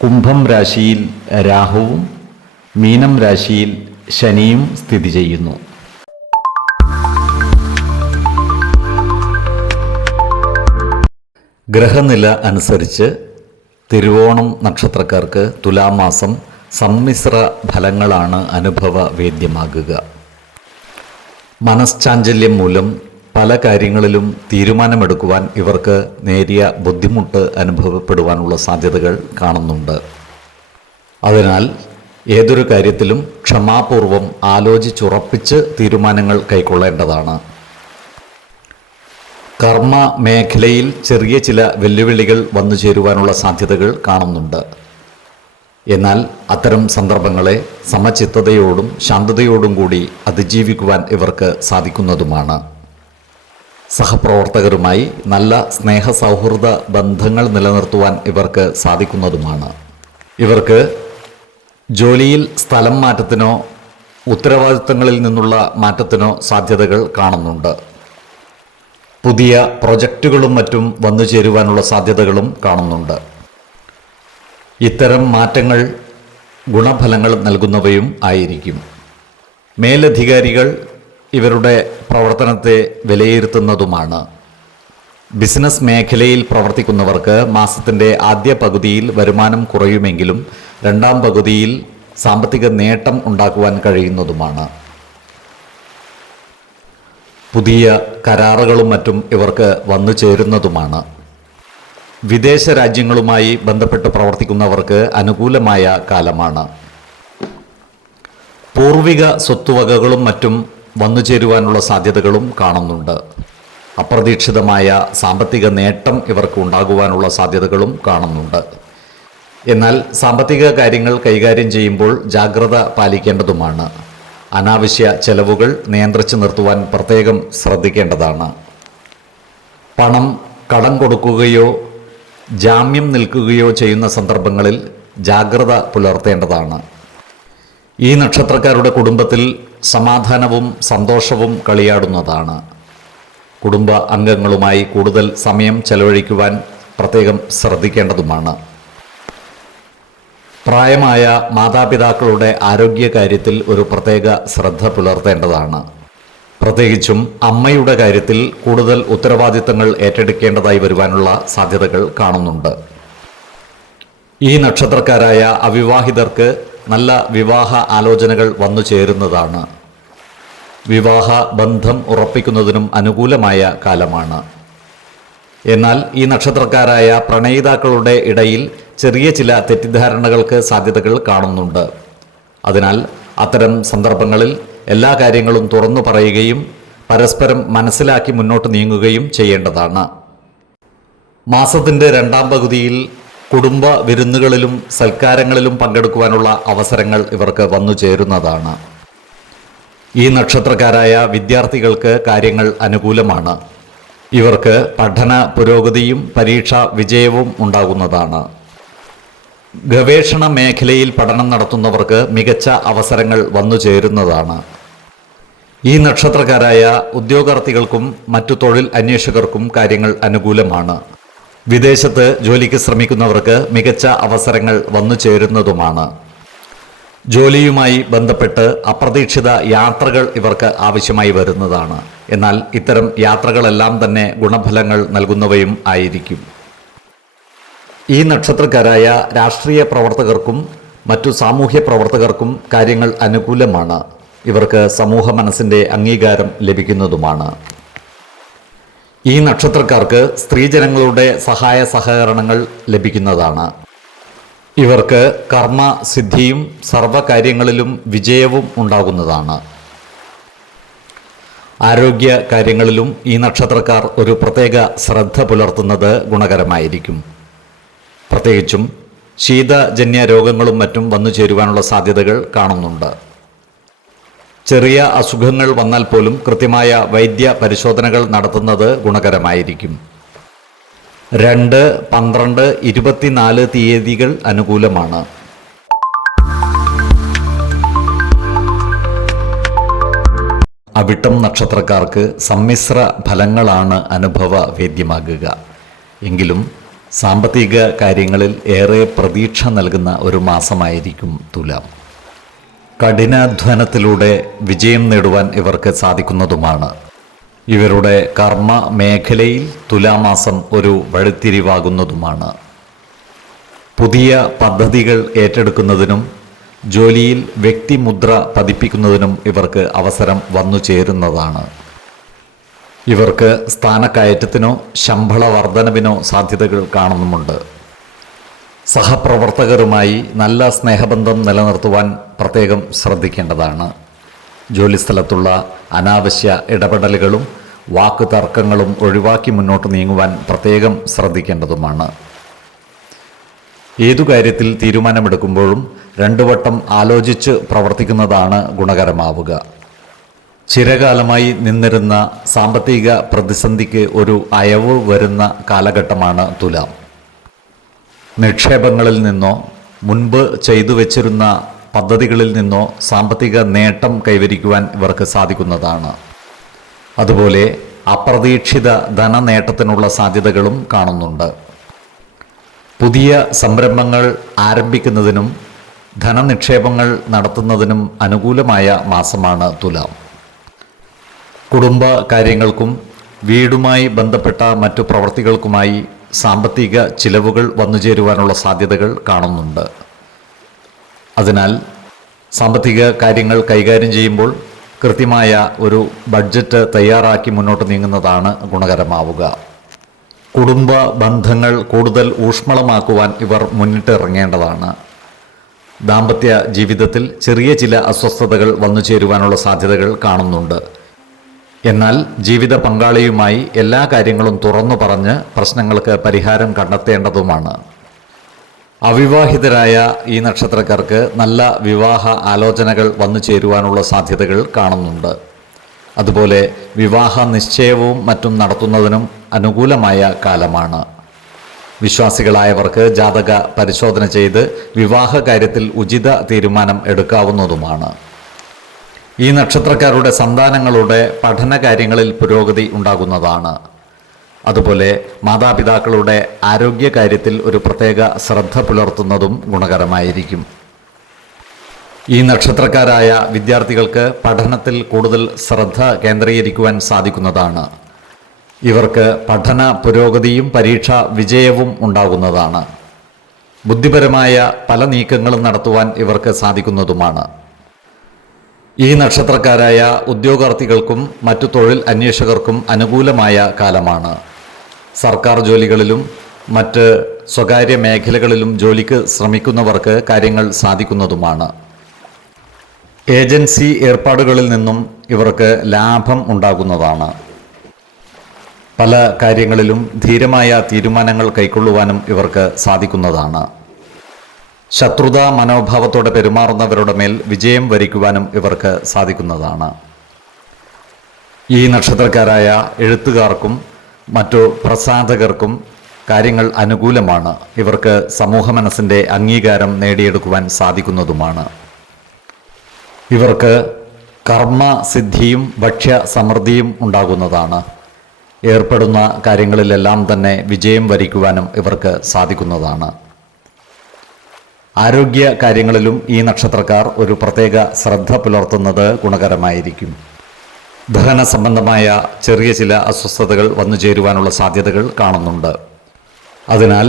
കുംഭം രാശിയിൽ രാഹുവും മീനം രാശിയിൽ ശനിയും സ്ഥിതി ചെയ്യുന്നു. ഗ്രഹനില അനുസരിച്ച് തിരുവോണം നക്ഷത്രക്കാർക്ക് തുലാമാസം സമ്മിശ്ര ഫലങ്ങളാണ് അനുഭവ വേദ്യമാകുക മനഃശാഞ്ചല്യം മൂലം പല കാര്യങ്ങളിലും തീരുമാനമെടുക്കുവാൻ ഇവർക്ക് നേരിയ ബുദ്ധിമുട്ട് അനുഭവപ്പെടുവാനുള്ള സാധ്യതകൾ കാണുന്നുണ്ട്. അതിനാൽ ഏതൊരു കാര്യത്തിലും ക്ഷമാപൂർവം ആലോചിച്ചുറപ്പിച്ച് തീരുമാനങ്ങൾ കൈക്കൊള്ളേണ്ടതാണ്. കർമ്മ മേഖലയിൽ ചെറിയ ചില വെല്ലുവിളികൾ വന്നു ചേരുവാനുള്ള സാധ്യതകൾ കാണുന്നുണ്ട്. എന്നാൽ അത്തരം സന്ദർഭങ്ങളെ സമചിത്തതയോടും ശാന്തതയോടും കൂടി അതിജീവിക്കുവാൻ ഇവർക്ക് സാധിക്കുന്നതുമാണ്. സഹപ്രവർത്തകരുമായി നല്ല സ്നേഹ സൗഹൃദ ബന്ധങ്ങൾ നിലനിർത്തുവാൻ ഇവർക്ക് സാധിക്കുന്നതുമാണ്. ഇവർക്ക് ജോലിയിൽ സ്ഥലം മാറ്റത്തിനോ ഉത്തരവാദിത്തങ്ങളിൽ നിന്നുള്ള മാറ്റത്തിനോ സാധ്യതകൾ കാണുന്നുണ്ട്. പുതിയ പ്രൊജക്റ്റുകളും മറ്റും വന്നു ചേരുവാനുള്ള സാധ്യതകളും കാണുന്നുണ്ട്. ഇത്തരം മാറ്റങ്ങൾ ഗുണഫലങ്ങൾ നൽകുന്നവയും ആയിരിക്കും. മേലധികാരികൾ ഇവരുടെ പ്രവർത്തനത്തെ വിലയിരുത്തുന്നതുമാണ്. ബിസിനസ് മേഖലയിൽ പ്രവർത്തിക്കുന്നവർക്ക് മാസത്തിന്റെ ആദ്യ പകുതിയിൽ വരുമാനം കുറയുമെങ്കിലും രണ്ടാം പകുതിയിൽ സാമ്പത്തിക നേട്ടം ഉണ്ടാക്കുവാൻ കഴിയുന്നതുമാണ്. പുതിയ കരാറുകളും മറ്റും ഇവർക്ക് വന്നു ചേരുന്നതുമാണ്. വിദേശ രാജ്യങ്ങളുമായി ബന്ധപ്പെട്ട് പ്രവർത്തിക്കുന്നവർക്ക് അനുകൂലമായ കാലമാണ്. പൂർവിക സ്വത്തുവകകളും മറ്റും വന്നു ചേരുവാനുള്ള സാധ്യതകളും കാണുന്നുണ്ട്. അപ്രതീക്ഷിതമായ സാമ്പത്തിക നേട്ടം ഇവർക്ക് ഉണ്ടാകുവാനുള്ള സാധ്യതകളും കാണുന്നുണ്ട്. എന്നാൽ സാമ്പത്തിക കാര്യങ്ങൾ കൈകാര്യം ചെയ്യുമ്പോൾ ജാഗ്രത പാലിക്കേണ്ടതുമാണ്. അനാവശ്യ ചെലവുകൾ നിയന്ത്രിച്ചു നിർത്തുവാൻ പ്രത്യേകം ശ്രദ്ധിക്കേണ്ടതാണ്. പണം കടം കൊടുക്കുകയോ ജാമ്യം നിൽക്കുകയോ ചെയ്യുന്ന സന്ദർഭങ്ങളിൽ ജാഗ്രത പുലർത്തേണ്ടതാണ്. ഈ നക്ഷത്രക്കാരുടെ കുടുംബത്തിൽ സമാധാനവും സന്തോഷവും കളിയാടുന്നതാണ്. കുടുംബ അംഗങ്ങളുമായി കൂടുതൽ സമയം ചെലവഴിക്കുവാൻ പ്രത്യേകം ശ്രദ്ധിക്കേണ്ടതുമാണ്. പ്രായമായ മാതാപിതാക്കളുടെ ആരോഗ്യകാര്യത്തിൽ ഒരു പ്രത്യേക ശ്രദ്ധ പുലർത്തേണ്ടതാണ്. പ്രത്യേകിച്ചും അമ്മയുടെ കാര്യത്തിൽ കൂടുതൽ ഉത്തരവാദിത്തങ്ങൾ ഏറ്റെടുക്കേണ്ടതായി വരുവാനുള്ള സാധ്യതകൾ കാണുന്നുണ്ട്. ഈ നക്ഷത്രക്കാരായ അവിവാഹിതർക്ക് നല്ല വിവാഹ ആലോചനകൾ വന്നു ചേരുന്നതാണ്. വിവാഹ ബന്ധം ഉറപ്പിക്കുന്നതിനും അനുകൂലമായ കാലമാണ്. എന്നാൽ ഈ നക്ഷത്രക്കാരായ പ്രണയിതാക്കളുടെ ഇടയിൽ ചെറിയ ചില തെറ്റിദ്ധാരണകൾക്ക് സാധ്യതകൾ കാണുന്നുണ്ട്. അതിനാൽ അത്തരം സന്ദർഭങ്ങളിൽ എല്ലാ കാര്യങ്ങളും തുറന്നു പറയുകയും പരസ്പരം മനസ്സിലാക്കി മുന്നോട്ട് നീങ്ങുകയും ചെയ്യേണ്ടതാണ്. മാസത്തിന്റെ രണ്ടാം പകുതിയിൽ കുടുംബ വിരുന്നുകളിലും സൽക്കാരങ്ങളിലും പങ്കെടുക്കുവാനുള്ള അവസരങ്ങൾ ഇവർക്ക് വന്നു ചേരുന്നതാണ്. ഈ നക്ഷത്രക്കാരായ വിദ്യാർത്ഥികൾക്ക് കാര്യങ്ങൾ അനുകൂലമാണ്. ഇവർക്ക് പഠന പുരോഗതിയും പരീക്ഷാ വിജയവും ഉണ്ടാകുന്നതാണ്. ഗവേഷണ മേഖലയിൽ പഠനം നടത്തുന്നവർക്ക് മികച്ച അവസരങ്ങൾ വന്നു ചേരുന്നതാണ്. ഈ നക്ഷത്രക്കാരായ ഉദ്യോഗാർത്ഥികൾക്കും മറ്റു തൊഴിൽ അന്വേഷകർക്കും കാര്യങ്ങൾ അനുകൂലമാണ്. വിദേശത്ത് ജോലിക്ക് ശ്രമിക്കുന്നവർക്ക് മികച്ച അവസരങ്ങൾ വന്നു ചേരുന്നതുമാണ്. ജോലിയുമായി ബന്ധപ്പെട്ട് അപ്രതീക്ഷിത യാത്രകൾ ഇവർക്ക് ആവശ്യമായി വരുന്നതാണ്. എന്നാൽ ഇത്തരം യാത്രകളെല്ലാം തന്നെ ഗുണഫലങ്ങൾ നൽകുന്നവയും ആയിരിക്കും. ഈ നക്ഷത്രക്കാരായ രാഷ്ട്രീയ പ്രവർത്തകർക്കും മറ്റു സാമൂഹ്യ പ്രവർത്തകർക്കും കാര്യങ്ങൾ അനുകൂലമാണ്. ഇവർക്ക് സമൂഹ മനസ്സിന്റെ അംഗീകാരം ലഭിക്കുന്നതുമാണ്. ഈ നക്ഷത്രക്കാർക്ക് സ്ത്രീജനങ്ങളുടെ സഹായ സഹകരണങ്ങൾ ലഭിക്കുന്നതാണ്. ഇവർക്ക് കർമ്മ സിദ്ധിയും സർവകാര്യങ്ങളിലും വിജയവും ഉണ്ടാകുന്നതാണ്. ആരോഗ്യ കാര്യങ്ങളിലും ഈ നക്ഷത്രക്കാർ ഒരു പ്രത്യേക ശ്രദ്ധ പുലർത്തുന്നത് ഗുണകരമായിരിക്കും. പ്രത്യേകിച്ചും ശീതജന്യ രോഗങ്ങളും മറ്റും വന്നു ചേരുവാനുള്ള സാധ്യതകൾ കാണുന്നുണ്ട്. ചെറിയ അസുഖങ്ങൾ വന്നാൽ പോലും കൃത്യമായ വൈദ്യ പരിശോധനകൾ നടത്തുന്നത് ഗുണകരമായിരിക്കും. രണ്ട് പന്ത്രണ്ട് ഇരുപത്തിനാല് തീയതികൾ അനുകൂലമാണ്. അവിട്ടം നക്ഷത്രക്കാർക്ക് സമ്മിശ്ര ഫലങ്ങളാണ് അനുഭവ വേദ്യമാകുക. എങ്കിലും സാമ്പത്തിക കാര്യങ്ങളിൽ ഏറെ പ്രതീക്ഷ നൽകുന്ന ഒരു മാസമായിരിക്കും തുലാം. കഠിനാധ്വാനത്തിലൂടെ വിജയം നേടുവാൻ ഇവർക്ക് സാധിക്കുന്നതുമാണ്. ഇവരുടെ കർമ്മ മേഖലയിൽ തുലാമാസം ഒരു വഴിത്തിരിവാകുന്നതുമാണ്. പുതിയ പദ്ധതികൾ ഏറ്റെടുക്കുന്നതിനും ജോലിയിൽ വ്യക്തിമുദ്ര പതിപ്പിക്കുന്നതിനും ഇവർക്ക് അവസരം വന്നു ചേരുന്നതാണ്. ഇവർക്ക് സ്ഥാനക്കയറ്റത്തിനോ ശമ്പള വർധനവിനോ സാധ്യതകൾ കാണുന്നുമുണ്ട്. സഹപ്രവർത്തകരുമായി നല്ല സ്നേഹബന്ധം നിലനിർത്തുവാൻ പ്രത്യേകം ശ്രദ്ധിക്കേണ്ടതാണ്. ജോലിസ്ഥലത്തുള്ള അനാവശ്യ ഇടപെടലുകളും വാക്ക് തർക്കങ്ങളും ഒഴിവാക്കി മുന്നോട്ട് നീങ്ങുവാൻ പ്രത്യേകം ശ്രദ്ധിക്കേണ്ടതുമാണ്. ഏതു കാര്യത്തിൽ തീരുമാനമെടുക്കുമ്പോഴും രണ്ടു വട്ടം ആലോചിച്ച് പ്രവർത്തിക്കുന്നതാണ് ഗുണകരമാവുക. ചിരകാലമായി നിന്നിരുന്ന സാമ്പത്തിക പ്രതിസന്ധിക്ക് ഒരു അയവ് വരുന്ന കാലഘട്ടമാണ് തുലാം. നിക്ഷേപങ്ങളിൽ നിന്നോ മുൻപ് ചെയ്തു വച്ചിരുന്ന പദ്ധതികളിൽ നിന്നോ സാമ്പത്തിക നേട്ടം കൈവരിക്കുവാൻ ഇവർക്ക് സാധിക്കുന്നതാണ്. അതുപോലെ അപ്രതീക്ഷിത ധനനേട്ടത്തിനുള്ള സാധ്യതകളും കാണുന്നുണ്ട്. പുതിയ സംരംഭങ്ങൾ ആരംഭിക്കുന്നതിനും ധനനിക്ഷേപങ്ങൾ നടത്തുന്നതിനും അനുകൂലമായ മാസമാണ് തുലാം. കുടുംബ കാര്യങ്ങൾക്കും വീടുമായി ബന്ധപ്പെട്ട മറ്റു പ്രവർത്തികൾക്കുമായി സാമ്പത്തിക ചിലവുകൾ വന്നുചേരുവാനുള്ള സാധ്യതകൾ കാണുന്നുണ്ട്. അതിനാൽ സാമ്പത്തിക കാര്യങ്ങൾ കൈകാര്യം ചെയ്യുമ്പോൾ കൃത്യമായ ഒരു ബഡ്ജറ്റ് തയ്യാറാക്കി മുന്നോട്ട് നീങ്ങുന്നതാണ് ഗുണകരമാവുക. കുടുംബ ബന്ധങ്ങൾ കൂടുതൽ ഊഷ്മളമാക്കുവാൻ ഇവർ മുന്നിട്ടിറങ്ങേണ്ടതാണ് ദാമ്പത്യ ജീവിതത്തിൽ ചെറിയ ചില അസ്വസ്ഥതകൾ വന്നു ചേരുവാനുള്ള സാധ്യതകൾ കാണുന്നുണ്ട്. എന്നാൽ ജീവിത പങ്കാളിയുമായി എല്ലാ കാര്യങ്ങളും തുറന്നു പറഞ്ഞ് പ്രശ്നങ്ങൾക്ക് പരിഹാരം കണ്ടെത്തേണ്ടതുമാണ്. അവിവാഹിതരായ ഈ നക്ഷത്രക്കാർക്ക് നല്ല വിവാഹ ആലോചനകൾ വന്നു ചേരുവാനുള്ള സാധ്യതകൾ കാണുന്നുണ്ട്. അതുപോലെ വിവാഹ നിശ്ചയവും മറ്റും നടത്തുന്നതിനും അനുകൂലമായ കാലമാണ്. വിശ്വാസികളായവർക്ക് ജാതക പരിശോധന ചെയ്ത് വിവാഹ കാര്യത്തിൽ ഉചിത തീരുമാനം എടുക്കാവുന്നതുമാണ്. ഈ നക്ഷത്രക്കാരുടെ സന്താനങ്ങളുടെ പഠന കാര്യങ്ങളിൽ പുരോഗതി ഉണ്ടാകുന്നതാണ്. അതുപോലെ മാതാപിതാക്കളുടെ ആരോഗ്യകാര്യത്തിൽ ഒരു പ്രത്യേക ശ്രദ്ധ പുലർത്തുന്നതും ഗുണകരമായിരിക്കും. ഈ നക്ഷത്രക്കാരായ വിദ്യാർത്ഥികൾക്ക് പഠനത്തിൽ കൂടുതൽ ശ്രദ്ധ കേന്ദ്രീകരിക്കുവാൻ സാധിക്കുന്നതാണ്. ഇവർക്ക് പഠന പുരോഗതിയും പരീക്ഷ വിജയവും ഉണ്ടാകുന്നതാണ്. ബുദ്ധിപരമായ പല നീക്കങ്ങളും നടത്തുവാൻ ഇവർക്ക് സാധിക്കുന്നതുമാണ്. ഈ നക്ഷത്രക്കാരായ ഉദ്യോഗാർത്ഥികൾക്കും മറ്റു തൊഴിൽ അന്വേഷകർക്കും അനുകൂലമായ കാലമാണ്. സർക്കാർ ജോലികളിലും മറ്റ് സ്വകാര്യ മേഖലകളിലും ജോലിക്ക് ശ്രമിക്കുന്നവർക്ക് കാര്യങ്ങൾ സാധിക്കുന്നതുമാണ്. ഏജൻസി ഏർപ്പാടുകളിൽ നിന്നും ഇവർക്ക് ലാഭം ഉണ്ടാകുന്നതാണ്. പല കാര്യങ്ങളിലും ധീരമായ തീരുമാനങ്ങൾ കൈക്കൊള്ളുവാനും ഇവർക്ക് സാധിക്കുന്നതാണ്. ശത്രുത മനോഭാവത്തോടെ പെരുമാറുന്നവരുടെ മേൽ വിജയം വരിക്കുവാനും ഇവർക്ക് സാധിക്കുന്നതാണ്. ഈ നക്ഷത്രക്കാരായ എഴുത്തുകാർക്കും മറ്റു പ്രസാധകർക്കും കാര്യങ്ങൾ അനുകൂലമാണ്. ഇവർക്ക് സമൂഹ മനസ്സിന്റെ അംഗീകാരം നേടിയെടുക്കുവാൻ സാധിക്കുന്നതുമാണ്. ഇവർക്ക് കർമ്മ സിദ്ധിയും ഭക്ഷ്യ സമൃദ്ധിയും ഉണ്ടാകുന്നതാണ്. ഏർപ്പെടുന്ന കാര്യങ്ങളിലെല്ലാം തന്നെ വിജയം വരിക്കുവാനും ഇവർക്ക് സാധിക്കുന്നതാണ്. ആരോഗ്യ കാര്യങ്ങളിലും ഈ നക്ഷത്രക്കാർ ഒരു പ്രത്യേക ശ്രദ്ധ പുലർത്തുന്നത് ഗുണകരമായിരിക്കും. ദഹന സംബന്ധമായ ചെറിയ ചില അസ്വസ്ഥതകൾ വന്നു ചേരുവാനുള്ള സാധ്യതകൾ കാണുന്നുണ്ട്. അതിനാൽ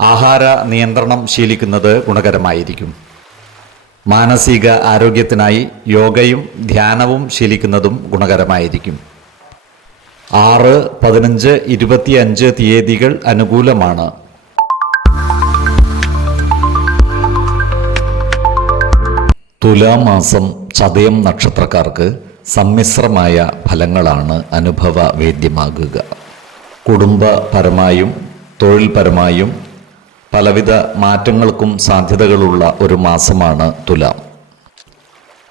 ആഹാര നിയന്ത്രണം ശീലിക്കുന്നത് ഗുണകരമായിരിക്കും. മാനസിക ആരോഗ്യത്തിനായി യോഗയും ധ്യാനവും ശീലിക്കുന്നതും ഗുണകരമായിരിക്കും. ആറ് പതിനഞ്ച് ഇരുപത്തിയഞ്ച് തീയതികൾ അനുകൂലമാണ്. തുലാമാസം ചതയം നക്ഷത്രക്കാർക്ക് സമ്മിശ്രമായ ഫലങ്ങളാണ് അനുഭവ വേദ്യമാകുക കുടുംബപരമായും തൊഴിൽപരമായും പലവിധ മാറ്റങ്ങൾക്കും സാധ്യതകളുള്ള ഒരു മാസമാണ് തുലാം.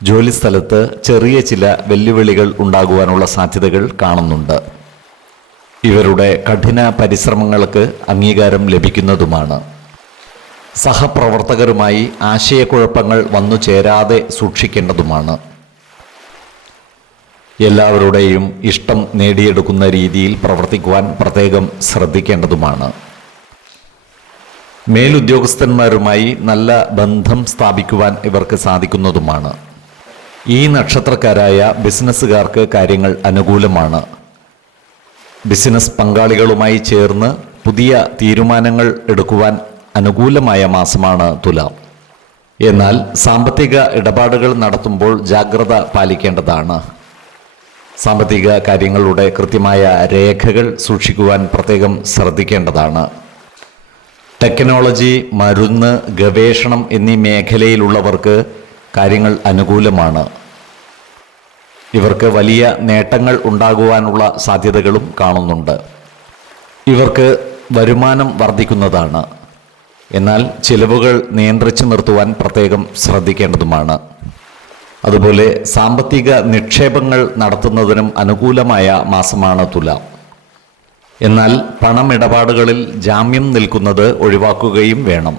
ജോലിസ്ഥലത്ത് ചെറിയ ചില വെല്ലുവിളികൾ ഉണ്ടാകുവാനുള്ള സാധ്യതകൾ കാണുന്നുണ്ട്. ഇവരുടെ കഠിന പരിശ്രമങ്ങൾക്ക് അംഗീകാരം ലഭിക്കുന്നതുമാണ്. സഹപ്രവർത്തകരുമായി ആശയക്കുഴപ്പങ്ങൾ വന്നു ചേരാതെ സൂക്ഷിക്കേണ്ടതുമാണ്. എല്ലാവരുടെയും ഇഷ്ടം നേടിയെടുക്കുന്ന രീതിയിൽ പ്രവർത്തിക്കുവാൻ പ്രത്യേകം ശ്രദ്ധിക്കേണ്ടതുമാണ്. മേലുദ്യോഗസ്ഥന്മാരുമായി നല്ല ബന്ധം സ്ഥാപിക്കുവാൻ ഇവർക്ക് സാധിക്കുന്നതുമാണ്. ഈ നക്ഷത്രക്കാരായ ബിസിനസ്സുകാർക്ക് കാര്യങ്ങൾ അനുകൂലമാണ്. ബിസിനസ് പങ്കാളികളുമായി ചേർന്ന് പുതിയ തീരുമാനങ്ങൾ എടുക്കുവാൻ അനുകൂലമായ മാസമാണ് തുലാം. എന്നാൽ സാമ്പത്തിക ഇടപാടുകൾ നടത്തുമ്പോൾ ജാഗ്രത പാലിക്കേണ്ടതാണ്. സാമ്പത്തിക കാര്യങ്ങളുടെ കൃത്യമായ രേഖകൾ സൂക്ഷിക്കുവാൻ പ്രത്യേകം ശ്രദ്ധിക്കേണ്ടതാണ്. ടെക്നോളജി മരുന്ന് ഗവേഷണം എന്നീ മേഖലയിലുള്ളവർക്ക് കാര്യങ്ങൾ അനുകൂലമാണ്. ഇവർക്ക് വലിയ നേട്ടങ്ങൾ ഉണ്ടാകുവാനുള്ള സാധ്യതകളും കാണുന്നുണ്ട്. ഇവർക്ക് വരുമാനം വർദ്ധിക്കുന്നതാണ്. എന്നാൽ ചിലവുകൾ നിയന്ത്രിച്ചു നിർത്തുവാൻ പ്രത്യേകം ശ്രദ്ധിക്കേണ്ടതുമാണ്. അതുപോലെ സാമ്പത്തിക നിക്ഷേപങ്ങൾ നടത്തുന്നതിനും അനുകൂലമായ മാസമാണ് തുലാം. എന്നാൽ പണമിടപാടുകളിൽ ജാമ്യം നിൽക്കുന്നത് ഒഴിവാക്കുകയും വേണം.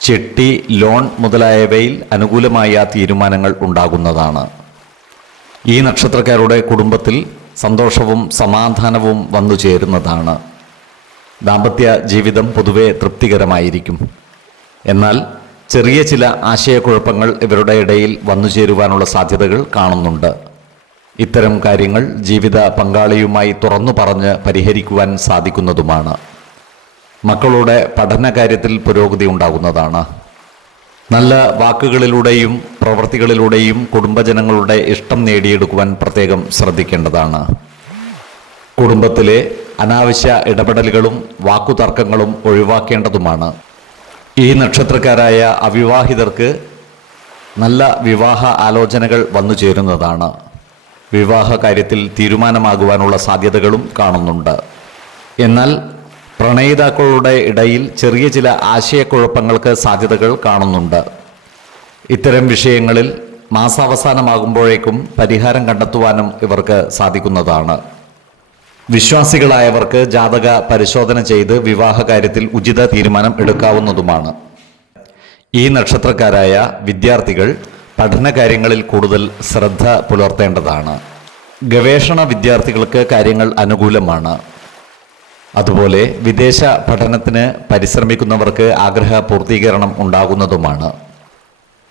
ചിട്ടി ലോൺ മുതലായവയിൽ അനുകൂലമായ തീരുമാനങ്ങൾ ഉണ്ടാകുന്നതാണ്. ഈ നക്ഷത്രക്കാരുടെ കുടുംബത്തിൽ സന്തോഷവും സമാധാനവും വന്നു ചേരുന്നതാണ് ദാമ്പത്യ ജീവിതം പൊതുവെ തൃപ്തികരമായിരിക്കും. എന്നാൽ ചെറിയ ചില ആശയക്കുഴപ്പങ്ങൾ ഇവരുടെ ഇടയിൽ വന്നു ചേരുവാനുള്ള സാധ്യതകൾ കാണുന്നുണ്ട്. ഇത്തരം കാര്യങ്ങൾ ജീവിത പങ്കാളിയുമായി തുറന്നു പറഞ്ഞ് പരിഹരിക്കുവാൻ സാധിക്കുന്നതുമാണ്. മക്കളുടെ പഠന കാര്യത്തിൽ പുരോഗതി ഉണ്ടാകുന്നതാണ്. നല്ല വാക്കുകളിലൂടെയും പ്രവൃത്തികളിലൂടെയും കുടുംബജനങ്ങളുടെ ഇഷ്ടം നേടിയെടുക്കുവാൻ പ്രത്യേകം ശ്രദ്ധിക്കേണ്ടതാണ്. കുടുംബത്തിലെ അനാവശ്യ ഇടപെടലുകളും വാക്കുതർക്കങ്ങളും ഒഴിവാക്കേണ്ടതുമാണ്. ഈ നക്ഷത്രക്കാരായ അവിവാഹിതർക്ക് നല്ല വിവാഹ ആലോചനകൾ വന്നു ചേരുന്നതാണ്. വിവാഹ കാര്യത്തിൽ തീരുമാനമാകുവാനുള്ള സാധ്യതകളും കാണുന്നുണ്ട്. എന്നാൽ പ്രണയിതാക്കളുടെ ഇടയിൽ ചെറിയ ചില ആശയക്കുഴപ്പങ്ങൾക്ക് സാധ്യതകൾ കാണുന്നുണ്ട്. ഇത്തരം വിഷയങ്ങളിൽ മാസാവസാനമാകുമ്പോഴേക്കും പരിഹാരം കണ്ടെത്തുവാനും ഇവർക്ക് സാധിക്കുന്നതാണ്. വിശ്വാസികളായവർക്ക് ജാതക പരിശോധന ചെയ്ത് വിവാഹ കാര്യത്തിൽ ഉചിത തീരുമാനം എടുക്കാവുന്നതുമാണ്. ഈ നക്ഷത്രക്കാരായ വിദ്യാർത്ഥികൾ പഠന കാര്യങ്ങളിൽ കൂടുതൽ ശ്രദ്ധ പുലർത്തേണ്ടതാണ്. ഗവേഷണ വിദ്യാർത്ഥികൾക്ക് കാര്യങ്ങൾ അനുകൂലമാണ്. അതുപോലെ വിദേശ പഠനത്തിന് പരിശ്രമിക്കുന്നവർക്ക് ആഗ്രഹ പൂർത്തീകരണം ഉണ്ടാകുന്നതുമാണ്.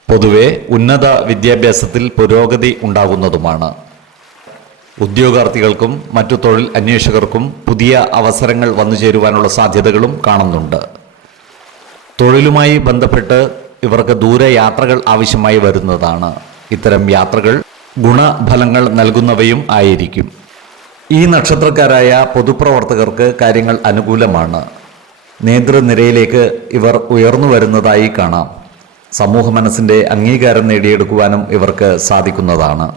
പൊതുവെ ഉന്നത വിദ്യാഭ്യാസത്തിൽ പുരോഗതി ഉണ്ടാകുന്നതുമാണ്. ഉദ്യോഗാർത്ഥികൾക്കും മറ്റു തൊഴിൽ അന്വേഷകർക്കും പുതിയ അവസരങ്ങൾ വന്നു ചേരുവാനുള്ള സാധ്യതകളും കാണുന്നുണ്ട്. തൊഴിലുമായി ബന്ധപ്പെട്ട് ഇവർക്ക് ദൂരയാത്രകൾ ആവശ്യമായി വരുന്നതാണ്. ഇത്തരം യാത്രകൾ ഗുണഫലങ്ങൾ നൽകുന്നവയും ആയിരിക്കും. ഈ നക്ഷത്രക്കാരായ പൊതുപ്രവർത്തകർക്ക് കാര്യങ്ങൾ അനുകൂലമാണ്. നേതൃനിരയിലേക്ക് ഇവർ ഉയർന്നു വരുന്നതായി കാണാം. സമൂഹ മനസ്സിന്റെ അംഗീകാരം നേടിയെടുക്കുവാനും ഇവർക്ക് സാധിക്കുന്നതാണ്.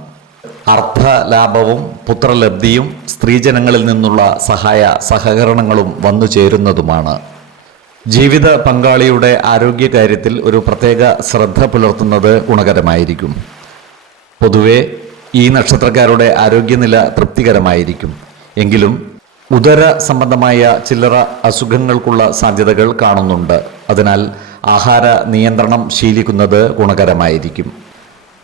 അർത്ഥ ലാഭവും പുത്രലബ്ധിയും സ്ത്രീജനങ്ങളിൽ നിന്നുള്ള സഹായ സഹകരണങ്ങളും വന്നു ചേരുന്നതുമാണ്. ജീവിത പങ്കാളിയുടെ ആരോഗ്യകാര്യത്തിൽ ഒരു പ്രത്യേക ശ്രദ്ധ പുലർത്തുന്നത് ഗുണകരമായിരിക്കും. പൊതുവെ ഈ നക്ഷത്രക്കാരുടെ ആരോഗ്യനില തൃപ്തികരമായിരിക്കും. എങ്കിലും ഉദര സംബന്ധമായ ചില്ലറ അസുഖങ്ങൾക്കുള്ള സാധ്യതകൾ കാണുന്നുണ്ട്. അതിനാൽ ആഹാര നിയന്ത്രണം ശീലിക്കുന്നത് ഗുണകരമായിരിക്കും.